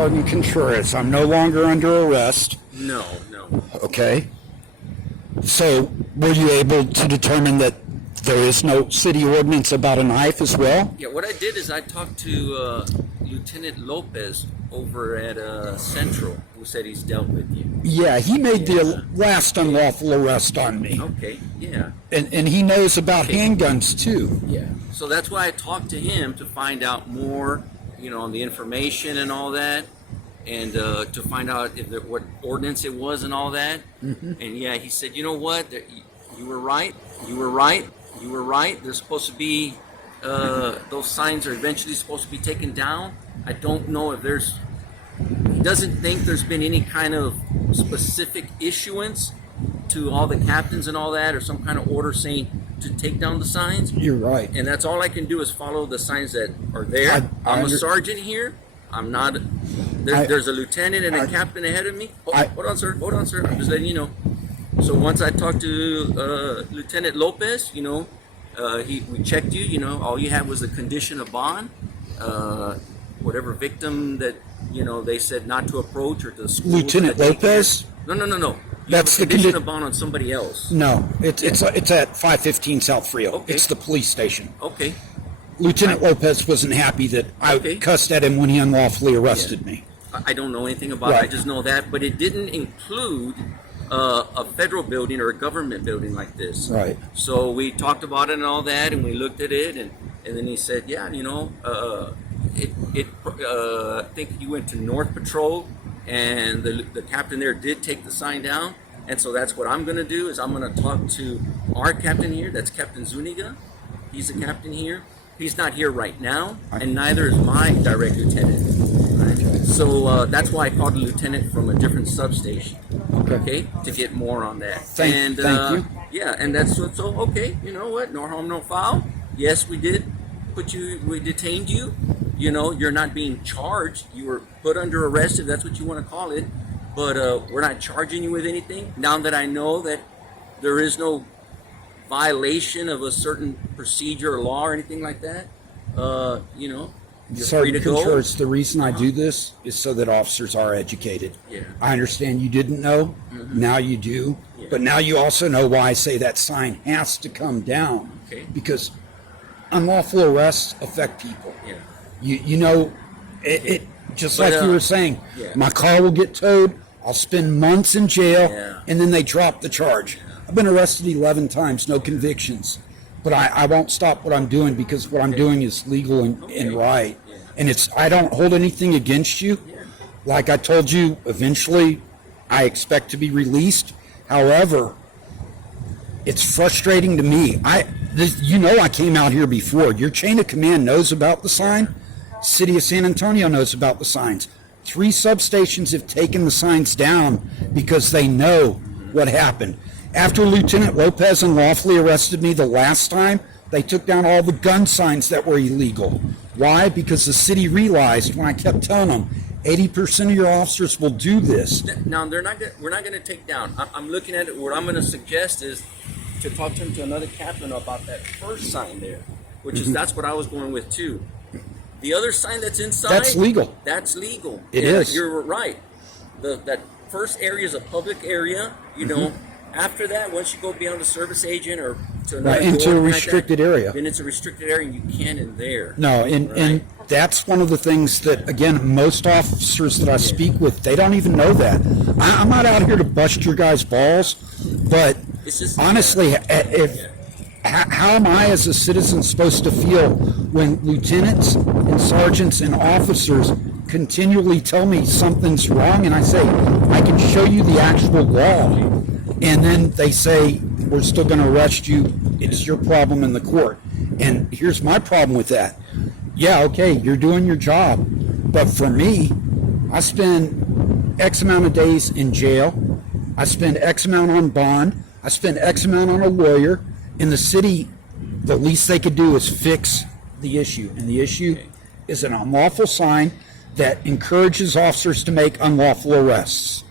Sergeant Contreras. I'm no longer under arrest. No. Okay. So were you able to determine that there is no city ordinance about a knife as well? Yeah, what I did is I talked to Lieutenant Lopez over at Central, who said he's dealt with you. Yeah, he made the last unlawful arrest on me. Okay, yeah. And he knows about handguns too. Yeah. So that's why I talked to him to find out more, on the information and all that, and to find out what ordinance it was and all that. Mm-hmm. And yeah, he said, you know what, you were right. There's supposed to be, those signs are eventually supposed to be taken down. I don't know if he doesn't think there's been any kind of specific issuance to all the captains and all that, or some kind of order saying to take down the signs. You're right. And that's all I can do is follow the signs that are there. I'm a sergeant here. I'm not. There's a lieutenant and a captain ahead of me. Hold on, sir. I'm just letting you know. So once I talked to Lieutenant Lopez, we checked you. All you had was the condition of bond. Whatever victim that they said not to approach, or to school. Lieutenant Lopez? No. That's the condition of bond on somebody else. No, it's at 515 South Frio. Okay. It's the police station. Okay. Lieutenant Lopez wasn't happy that I cussed at him when he unlawfully arrested me. I don't know anything about it. I just know that, but it didn't include a federal building or a government building like this. Right. So we talked about it and all that, and we looked at it, and then he said, yeah, I think you went to North Patrol, and the captain there did take the sign down. And so that's what I'm going to do, is I'm going to talk to our captain here. That's Captain Zuniga. He's the captain here. He's not here right now, and neither is my direct lieutenant. Right? So that's why I called a lieutenant from a different substation. Okay, to get more on that. Thank you. Yeah, and that's so okay. You know what? No harm, no foul. Yes, we did we detained you. You're not being charged. You were put under arrest, if that's what you want to call it. But we're not charging you with anything. Now that I know that there is no violation of a certain procedure or law or anything like that, you're free to go. Contreras, the reason I do this is so that officers are educated. Yeah. I understand you didn't know. Mm-hmm. Now you do. Yeah. But now you also know why I say that sign has to come down. Okay. Because unlawful arrests affect people. Yeah. It just like you were saying, my car will get towed, I'll spend months in jail, and then they drop the charge. I've been arrested 11 times, no convictions. But I won't stop what I'm doing, because what I'm doing is legal and right. Yeah. And I don't hold anything against you. Yeah. Like I told you, eventually I expect to be released. However, it's frustrating to me. I came out here before. Your chain of command knows about the sign. City of San Antonio knows about the signs. 3 substations have taken the signs down because they know what happened. After Lieutenant Lopez unlawfully arrested me the last time, they took down all the gun signs that were illegal. Why? Because the city realized, when I kept telling them, 80% of your officers will do this. Now, we're not going to take down. I'm looking at it. What I'm going to suggest is to talk to another captain about that first sign there, which is that's what I was going with too. The other sign that's inside, that's legal. That's legal. It is. You're right. That first area is a public area. After that, once you go beyond the service agent or to another into a restricted area, then it's a restricted area, and you can't in there. No, and that's one of the things that, again, most officers that I speak with, they don't even know that. I'm not out here to bust your guys' balls, but honestly, how am I as a citizen supposed to feel when lieutenants and sergeants and officers continually tell me something's wrong, and I say, I can show you the actual law, and then they say, we're still going to arrest you, it's your problem in the court. And here's my problem with that. Yeah, okay, you're doing your job, but for me, I spend X amount of days in jail, I spend X amount on bond, I spend X amount on a lawyer. In the city, the least they could do is fix the issue, and the issue is an unlawful sign that encourages officers to make unlawful arrests.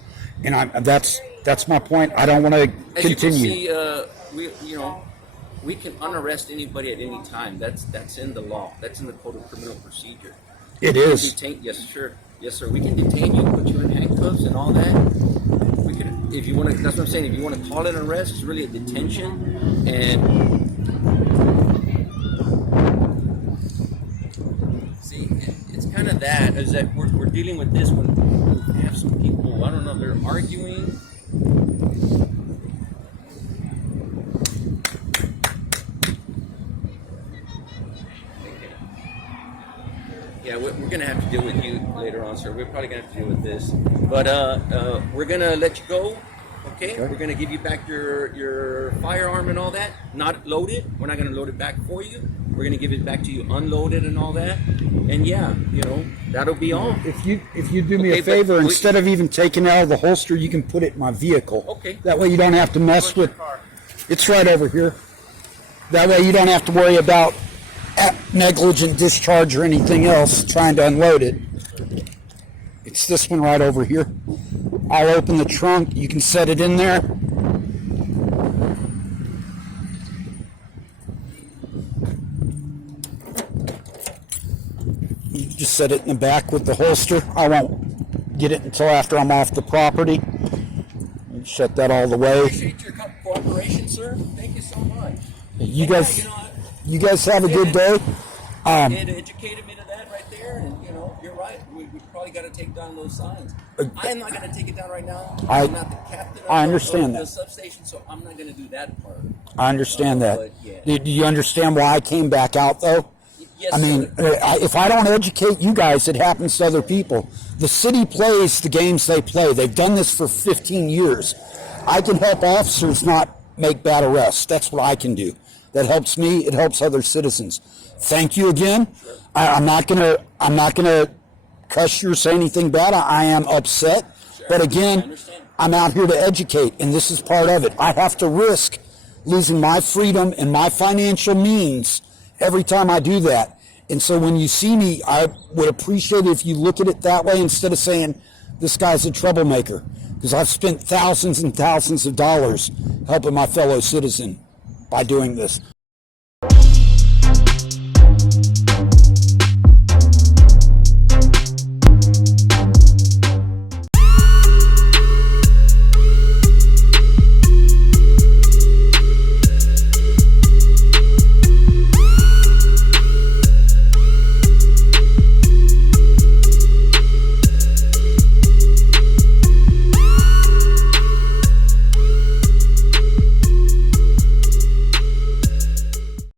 And that's my point. I don't want to continue. As you can see, we can unarrest anybody at any time. That's in the law. That's in the Code of Criminal Procedure. It is. Yes, sure. Yes, sir. We can detain you, put you in handcuffs and all that. We could, if you want to. That's what I'm saying. If you want to call it an arrest, it's really a detention. And see, it's kind of that. Is that we're dealing with this when we have some people. I don't know. They're arguing. Yeah, we're going to have to deal with you later on, sir. We're probably going to have to deal with this. But we're going to let you go, okay? We're going to give you back your firearm and all that, not loaded. We're not going to load it back for you. We're going to give it back to you unloaded and all that. And yeah, you know, that'll be all. If you do me a favor, instead of even taking it out of the holster, you can put it in my vehicle. Okay. That way you don't have to mess with... It's right over here. That way you don't have to worry about negligent discharge or anything else trying to unload it. It's this one right over here. I'll open the trunk. You can set it in there. You just set it in the back with the holster. I won't get it until after I'm off the property. Shut that all the way. Appreciate your cooperation, sir. Thank you so much. You guys have a good day. It educated me to that right there, and you know, you're right. We probably got to take down those signs. I'm not going to take it down right now. I'm not the captain of the substation, so I'm not going to do that part. I understand that. But, yeah. Do you understand why I came back out, though? Yes, I mean, if I don't educate you guys, it happens to other people. The city plays the games they play. They've done this for 15 years. I can help officers not make bad arrests. That's what I can do. That helps me. It helps other citizens. Thank you again. I'm not gonna cuss you or say anything bad. I am upset, but again, I'm out here to educate, and this is part of it. I have to risk losing my freedom and my financial means every time I do that. And so when you see me, I would appreciate it if you look at it that way instead of saying this guy's a troublemaker, because I've spent thousands and thousands of dollars helping my fellow citizen by doing this.